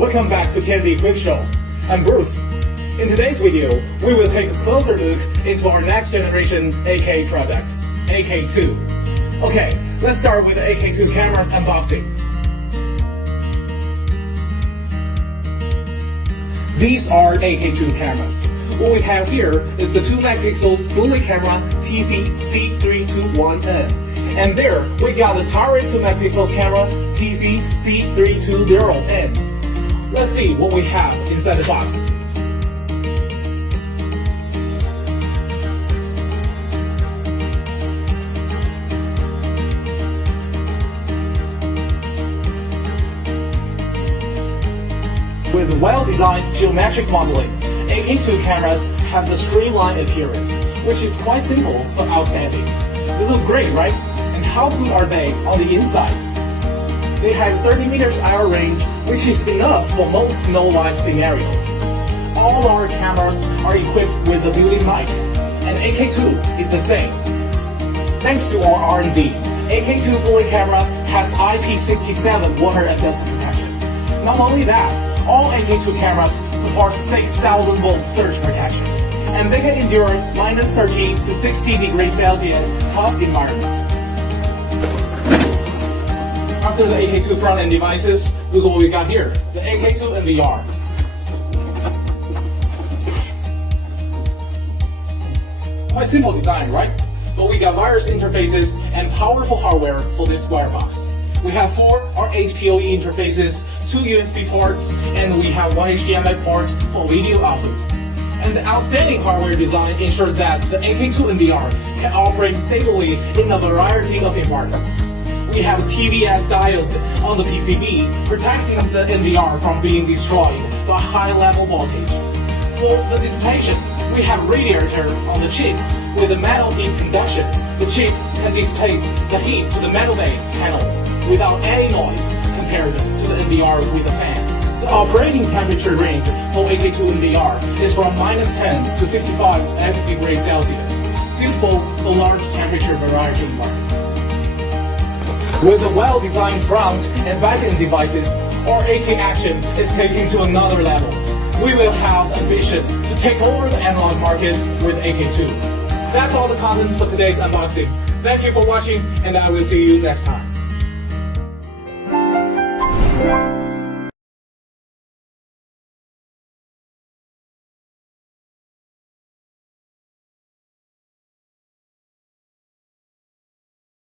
Welcome back to Tiandy Quick Show. I'm Bruce. In today's video, we will take a closer look into our next generation AK product, AK2. Okay, let's start with the AK2 camera's unboxing. These are AK2 cameras. What we have here is the 2 megapixels bullet camera TC-C321N. And there, we got the Tower 2 megapixels camera TC-C320N. Let's see what we have inside the box. With well-designed geometric modeling, AK2 cameras have the streamlined appearance, which is quite simple but outstanding. They look great, right? And how good are they on the inside? They have 30 meters IR range, which is enough for most no-light scenarios. All our cameras are equipped with a built-in mic, and AK2 is the same. Thanks to our R&D, AK2 bullet camera has IP67 water and dust protection. Not only that, all AK2 cameras support 6,000 volt surge protection, and they can endure -30 to 60 degrees Celsius tough environment. After the AK2 front-end devices, look what we got here, the AK2 NVR. Quite simple design, right? But we got wireless interfaces and powerful hardware for this square box. We have 4 RHPOE interfaces, 2 USB ports, and we have 1 HDMI port for video output. And the outstanding hardware design ensures that the AK2 NVR can operate stably in a variety of environments. We have a TVS diode on the PCB, protecting the NVR from being destroyed by high-level voltage. For the dissipation, we have radiator on the chip with a metal heat conduction. The chip can displace the heat to the metal base panel without any noise compared to the NVR with a fan. The operating temperature range for AK2 NVR is from -10 to 55 degrees Celsius, suitable for large temperature variety environment. With the well-designed front and back-end devices, our AK action is taken to another level. We will have a vision to take over the analog markets with AK2. That's all the content for today's unboxing. Thank you for watching, and I will see you next time.